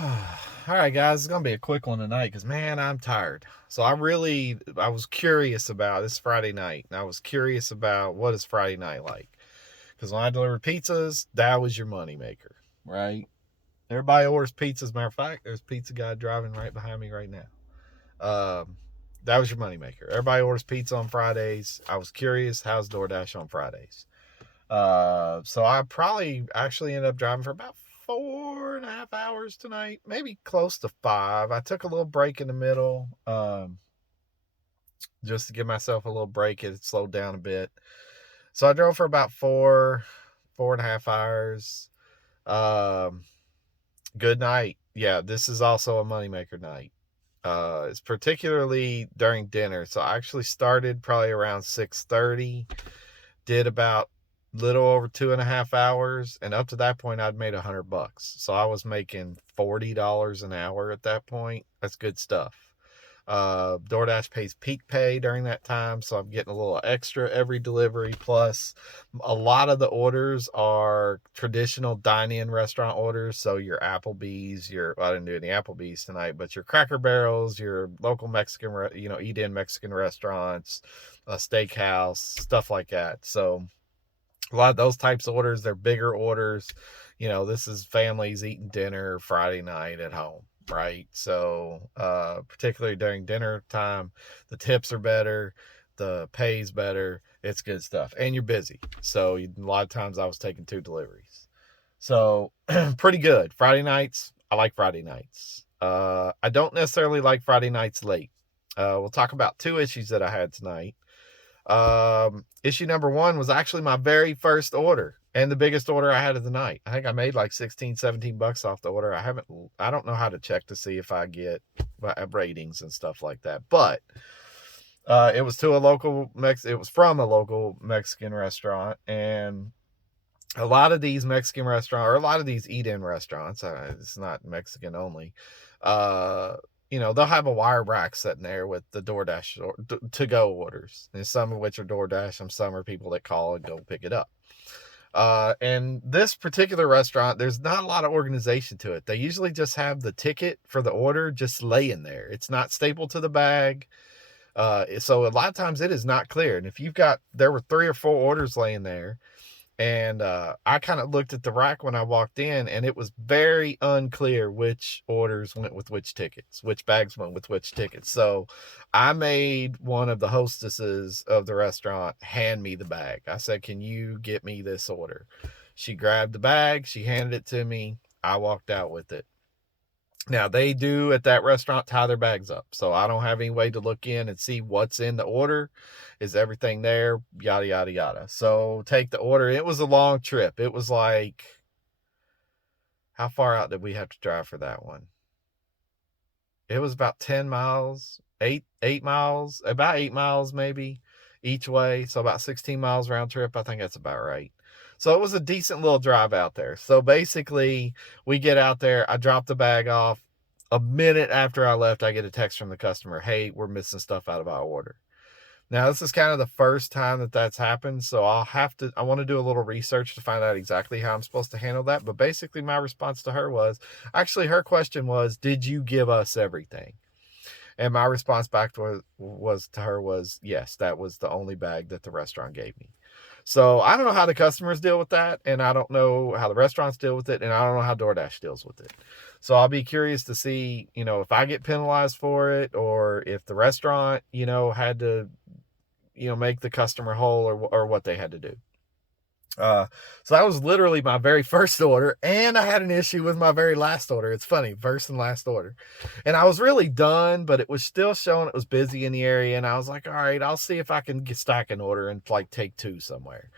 All right, guys, it's gonna be a quick one tonight because man, I'm tired. So I was curious about this Friday night, and I was curious about what is Friday night like. Because when I delivered pizzas, that was your moneymaker, right? Everybody orders pizzas. Matter of fact, there's a pizza guy driving right behind me right now. Um, that was your moneymaker. Everybody orders pizza on Fridays. I was curious, how's DoorDash on Fridays? So I probably actually ended up driving for about 4.5 hours tonight, maybe close to 5. I took a little break in the middle, just to give myself a little break. It slowed down a bit. So I drove for about 4.5 hours. Um, Good night. Yeah, this is also a moneymaker night. It's particularly during dinner. So I actually started probably around 6:30, did about little over 2.5 hours, and up to that point I'd made $100. So I was making $40 an hour at that point. That's good stuff. DoorDash pays peak pay during that time, so I'm getting a little extra every delivery. Plus, a lot of the orders are traditional dine-in restaurant orders. So your Applebee's, I didn't do any Applebee's tonight, but your Cracker Barrels, your local Mexican, eat-in Mexican restaurants, a steakhouse, stuff like that. So a lot of those types of orders, they're bigger orders. This is families eating dinner Friday night at home, right? So particularly during dinner time, the tips are better, the pay's better, it's good stuff, and you're busy. So a lot of times I was taking 2 deliveries. So pretty good. Friday nights, I like Friday nights. I don't necessarily like Friday nights late. We'll talk about 2 issues that I had tonight. Issue number 1 was actually my very first order and the biggest order I had of the night. I think I made like 16, $17 off the order. I don't know how to check to see if I get ratings and stuff like that, but it was it was from a local Mexican restaurant. And a lot of these Mexican restaurants, or a lot of these eat-in restaurants, it's not Mexican only, they'll have a wire rack sitting there with the DoorDash to-go orders, and some of which are DoorDash, and some are people that call and go pick it up. And this particular restaurant, there's not a lot of organization to it. They usually just have the ticket for the order just laying there. It's not stapled to the bag. So a lot of times it is not clear. And there were 3 or 4 orders laying there. And I kind of looked at the rack when I walked in, and it was very unclear which orders went with which tickets, which bags went with which tickets. So I made one of the hostesses of the restaurant hand me the bag. I said, "Can you get me this order?" She grabbed the bag, she handed it to me. I walked out with it. Now, they do at that restaurant tie their bags up, so I don't have any way to look in and see what's in the order. Is everything there? Yada, yada, yada. So take the order. It was a long trip. It was like, how far out did we have to drive for that one? It was about 10 miles, 8 miles, about 8 miles maybe each way. So about 16 miles round trip. I think that's about right. So it was a decent little drive out there. So basically, we get out there, I drop the bag off. A minute after I left, I get a text from the customer, "Hey, we're missing stuff out of our order." Now, this is kind of the first time that that's happened, so I want to do a little research to find out exactly how I'm supposed to handle that. But basically, my response to her her question was, "Did you give us everything?" And my response back to her was, "Yes, that was the only bag that the restaurant gave me." So I don't know how the customers deal with that, and I don't know how the restaurants deal with it, and I don't know how DoorDash deals with it. So I'll be curious to see, if I get penalized for it, or if the restaurant, had to, make the customer whole, or what they had to do. So that was literally my very first order, and I had an issue with my very last order. It's funny, first and last order. And I was really done, but it was still showing it was busy in the area, and I was like, all right, I'll see if I can stack an order and like take 2 somewhere.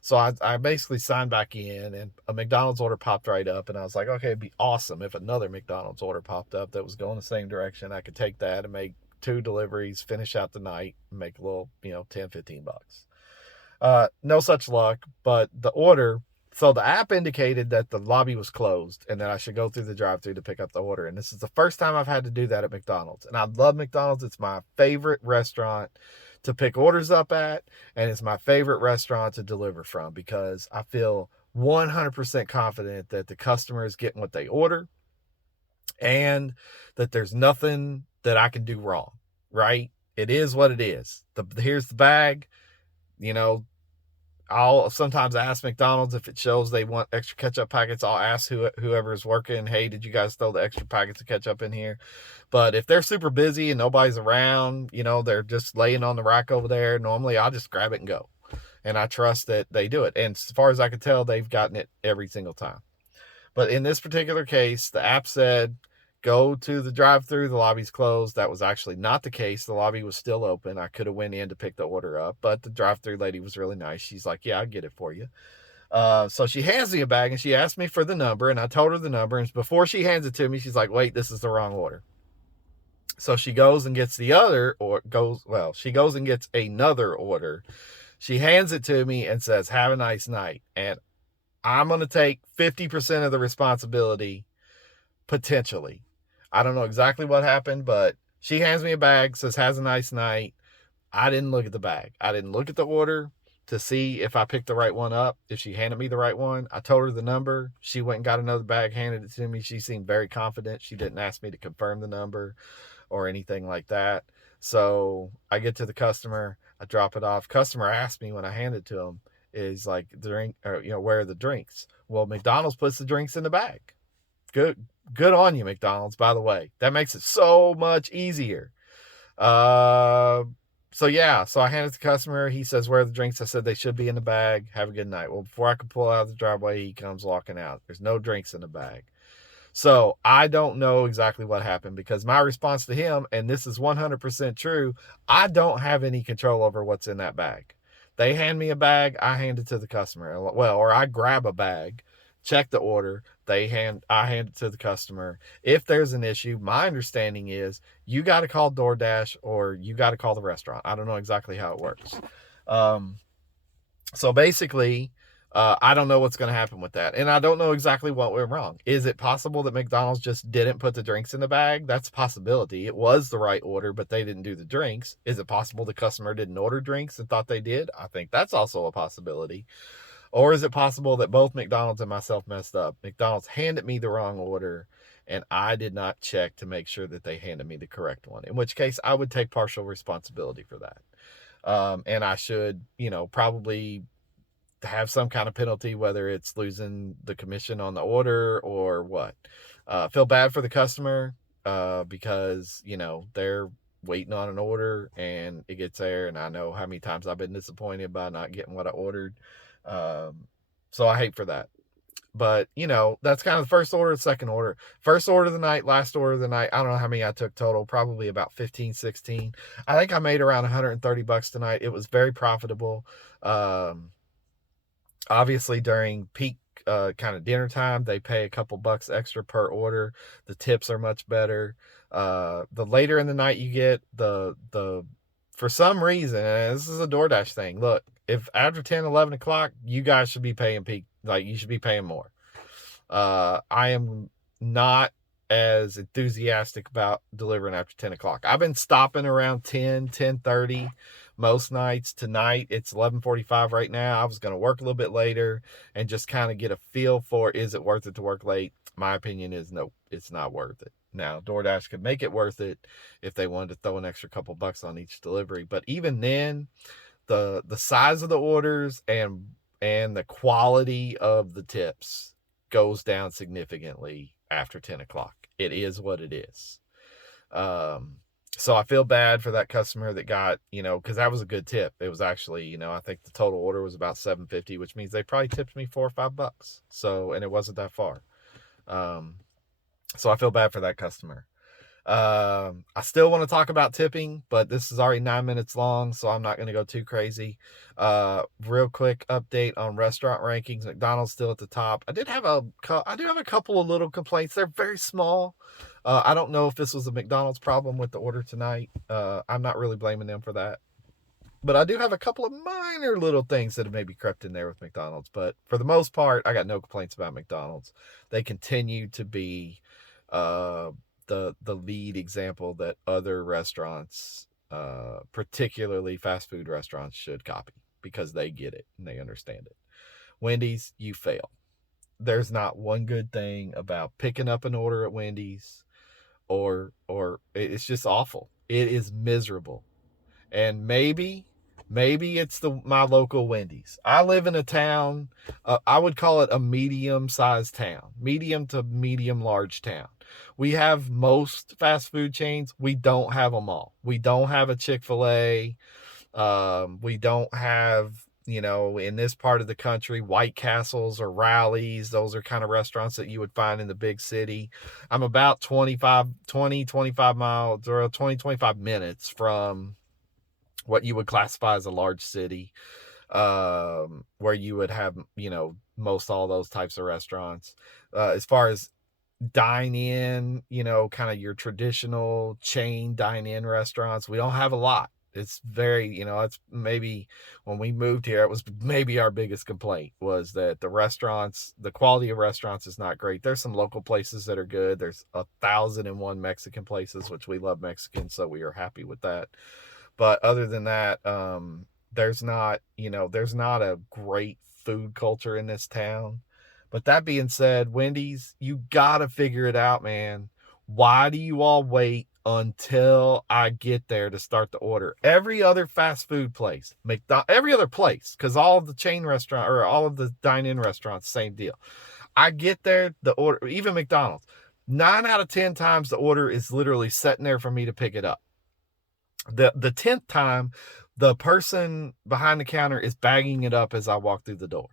So I basically signed back in, and a McDonald's order popped right up, and I was like, okay, it'd be awesome if another McDonald's order popped up that was going the same direction. I could take that and make 2 deliveries, finish out the night, and make a little, 10, $15. No such luck, but so the app indicated that the lobby was closed and that I should go through the drive-thru to pick up the order. And this is the first time I've had to do that at McDonald's. And I love McDonald's. It's my favorite restaurant to pick orders up at, and it's my favorite restaurant to deliver from, because I feel 100% confident that the customer is getting what they order. and that there's nothing that I can do wrong, right? It is what it is. Here's the bag. You know, I'll sometimes ask McDonald's if it shows they want extra ketchup packets. I'll ask whoever's working, hey, did you guys throw the extra packets of ketchup in here? But if they're super busy and nobody's around, they're just laying on the rack over there, normally I'll just grab it and go. And I trust that they do it. And as far as I can tell, they've gotten it every single time. But in this particular case, the app said, go to the drive-through, the lobby's closed. That was actually not the case. The lobby was still open. I could have went in to pick the order up, but the drive-through lady was really nice. She's like, yeah, I'll get it for you. So she hands me a bag and she asked me for the number, and I told her the number. And before she hands it to me, she's like, wait, this is the wrong order. So she goes and gets she goes and gets another order. She hands it to me and says, have a nice night. And I'm going to take 50% of the responsibility, potentially. I don't know exactly what happened, but she hands me a bag, says, has a nice night. I didn't look at the bag. I didn't look at the order to see if I picked the right one up, if she handed me the right one. I told her the number. She went and got another bag, handed it to me. She seemed very confident. She didn't ask me to confirm the number or anything like that. So I get to the customer. I drop it off. Customer asked me when I hand it to him, is like, drink, or, where are the drinks? Well, McDonald's puts the drinks in the bag. Good on you, McDonald's, by the way. That makes it so much easier. So I handed it to the customer. He says, where are the drinks? I said they should be in the bag. Have a good night. Well, before I could pull out of the driveway, he comes walking out. There's no drinks in the bag. So I don't know exactly what happened, because my response to him, and this is 100% true, I don't have any control over what's in that bag. They hand me a bag, I hand it to the customer. Well, or I grab a bag, check the order, I hand it to the customer. If there's an issue, my understanding is you got to call DoorDash or you got to call the restaurant. I don't know exactly how it works. So basically, I don't know what's going to happen with that. And I don't know exactly what went wrong. Is it possible that McDonald's just didn't put the drinks in the bag? That's a possibility. It was the right order, but they didn't do the drinks. Is it possible the customer didn't order drinks and thought they did? I think that's also a possibility. Or is it possible that both McDonald's and myself messed up? McDonald's handed me the wrong order, and I did not check to make sure that they handed me the correct one, in which case I would take partial responsibility for that. And I should, probably have some kind of penalty, whether it's losing the commission on the order or what. Feel bad for the customer because, they're waiting on an order and it gets there, and I know how many times I've been disappointed by not getting what I ordered. So I hate for that. But, that's kind of the first order, second order. First order of the night, last order of the night. I don't know how many I took total, probably about 15, 16. I think I made around $130 tonight. It was very profitable. Obviously, during peak kind of dinner time, they pay a couple bucks extra per order. The tips are much better. The later in the night you get, the for some reason, and this is a DoorDash thing. Look, if after 10, 11 o'clock, you guys should be paying peak. Like, you should be paying more. I am not as enthusiastic about delivering after 10 o'clock. I've been stopping around 10, 10:30 most nights. Tonight, it's 11:45 right now. I was going to work a little bit later and just kind of get a feel for, is it worth it to work late? My opinion is no, it's not worth it. Now, DoorDash could make it worth it if they wanted to throw an extra couple bucks on each delivery. But even then, the size of the orders and the quality of the tips goes down significantly after 10 o'clock. It is what it is. So I feel bad for that customer that got, because that was a good tip. It was actually, I think the total order was about $7.50, which means they probably tipped me $4 or $5. So, and it wasn't that far. So I feel bad for that customer. I still want to talk about tipping, but this is already 9 minutes long, so I'm not going to go too crazy. Real quick update on restaurant rankings. McDonald's still at the top. I do have a couple of little complaints. They're very small. I don't know if this was a McDonald's problem with the order tonight. I'm not really blaming them for that. But I do have a couple of minor little things that have maybe crept in there with McDonald's. But for the most part, I got no complaints about McDonald's. They continue to be the lead example that other restaurants, particularly fast food restaurants, should copy, because they get it and they understand it. Wendy's, you fail. there's not one good thing about picking up an order at Wendy's, or it's just awful. It is miserable. And maybe it's my local Wendy's. I live in a town, I would call it a medium-sized town, medium to medium large town. We have most fast food chains. We don't have them all. We don't have a Chick-fil-A. We don't have, in this part of the country, White Castles or Rallies. Those are kind of restaurants that you would find in the big city. I'm about 25 miles or 25 minutes from what you would classify as a large city, where you would have, most all those types of restaurants. As far as dine in, kind of your traditional chain dine in restaurants, we don't have a lot. It's very, it's maybe when we moved here, it was maybe our biggest complaint was that the quality of restaurants is not great. There's some local places that are good. There's 1,001 Mexican places, which we love Mexican, so we are happy with that. But other than that, there's not a great food culture in this town. But that being said, Wendy's, you gotta figure it out, man. Why do you all wait until I get there to start the order? Every other fast food place, every other place, because all of the chain restaurant or all of the dine-in restaurants, same deal. I get there, the order, even McDonald's, 9 out of 10 times the order is literally sitting there for me to pick it up. The 10th time, the person behind the counter is bagging it up as I walk through the door.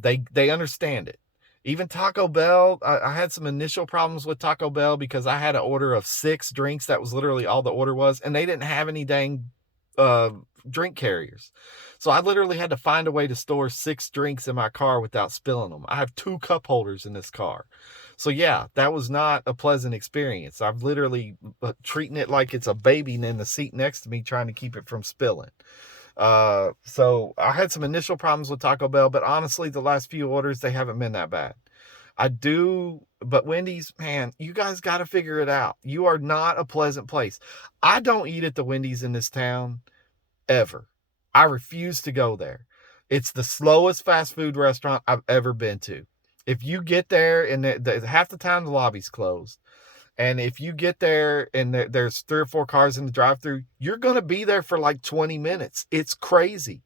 They understand it. Even Taco Bell, I had some initial problems with Taco Bell because I had an order of 6 drinks. That was literally all the order was, and they didn't have any dang drink carriers. So I literally had to find a way to store 6 drinks in my car without spilling them. I have 2 cup holders in this car. So yeah, that was not a pleasant experience. I'm literally treating it like it's a baby in the seat next to me, trying to keep it from spilling. So I had some initial problems with Taco Bell, but honestly, the last few orders, they haven't been that bad. But Wendy's, man, you guys got to figure it out. You are not a pleasant place. I don't eat at the Wendy's in this town ever. I refuse to go there. It's the slowest fast food restaurant I've ever been to. If you get there and half the time the lobby's closed, and if you get there and there's 3 or 4 cars in the drive-thru, you're going to be there for like 20 minutes. It's crazy.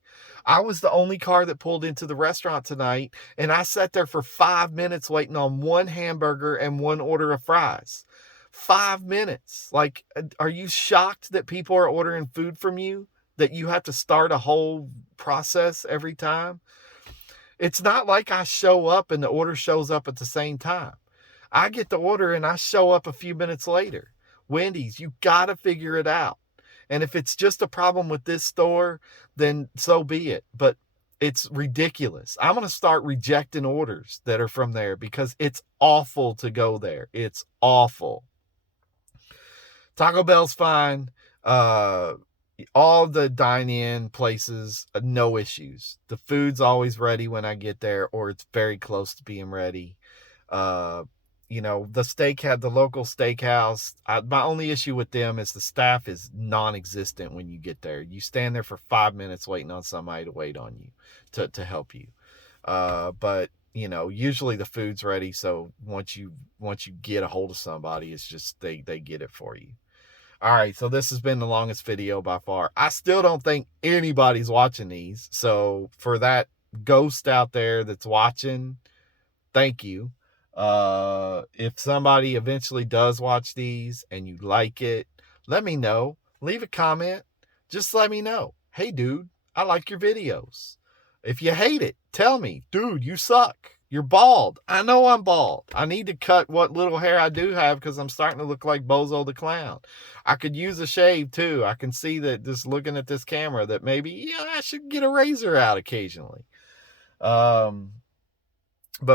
I was the only car that pulled into the restaurant tonight, and I sat there for 5 minutes waiting on 1 hamburger and 1 order of fries. 5 minutes. Like, are you shocked that people are ordering food from you? That you have to start a whole process every time? It's not like I show up and the order shows up at the same time. I get the order and I show up a few minutes later. Wendy's, you got to figure it out. And if it's just a problem with this store, then so be it. But it's ridiculous. I'm going to start rejecting orders that are from there because it's awful to go there. It's awful. Taco Bell's fine. All the dine-in places, no issues. The food's always ready when I get there, or it's very close to being ready. The local steakhouse, my only issue with them is the staff is non-existent when you get there. You stand there for 5 minutes waiting on somebody to wait on you to help you. But usually the food's ready, so once you get a hold of somebody, it's just they get it for you. All right, so this has been the longest video by far. I still don't think anybody's watching these. So for that ghost out there that's watching, thank you. If somebody eventually does watch these and you like it, let me know. Leave a comment. Just let me know. Hey, dude, I like your videos. If you hate it, tell me. Dude, you suck. You're bald. I know I'm bald. I need to cut what little hair I do have because I'm starting to look like Bozo the Clown. I could use a shave too. I can see that just looking at this camera that maybe, I should get a razor out occasionally. But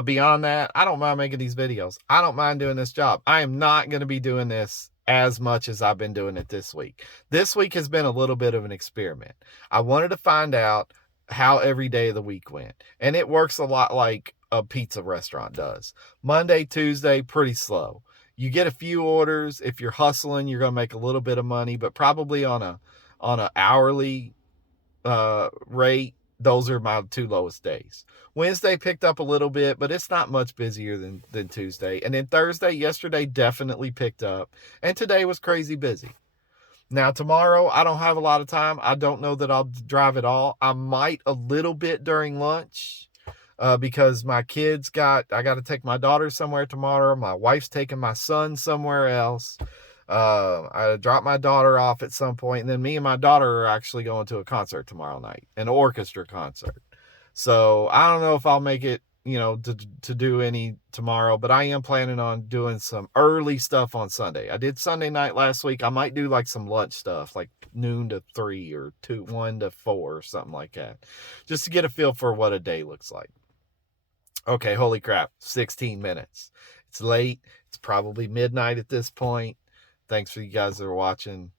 beyond that, I don't mind making these videos. I don't mind doing this job. I am not going to be doing this as much as I've been doing it this week. This week has been a little bit of an experiment. I wanted to find out how every day of the week went. And it works a lot like a pizza restaurant does. Monday, Tuesday, pretty slow. You get a few orders. If you're hustling, you're going to make a little bit of money, but probably on a hourly rate, those are my two lowest days. Wednesday picked up a little bit, but it's not much busier than Tuesday. And then Thursday, yesterday definitely picked up. And today was crazy busy. Now, tomorrow, I don't have a lot of time. I don't know that I'll drive at all. I might a little bit during lunch because I got to take my daughter somewhere tomorrow. My wife's taking my son somewhere else. I dropped my daughter off at some point, and then me and my daughter are actually going to a concert tomorrow night, an orchestra concert. So I don't know if I'll make it, to do any tomorrow, but I am planning on doing some early stuff on Sunday. I did Sunday night last week. I might do like some lunch stuff, like noon to 3 or 1 to 4 or something like that, just to get a feel for what a day looks like. Okay, holy crap, 16 minutes. It's late. It's probably midnight at this point. Thanks for you guys that are watching,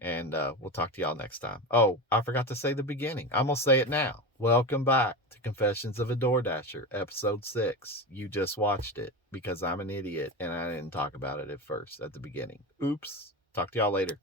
and we'll talk to y'all next time. Oh, I forgot to say the beginning. I'm going to say it now. Welcome back to Confessions of a DoorDasher, episode 6. You just watched it because I'm an idiot and I didn't talk about it at the beginning. Oops. Talk to y'all later.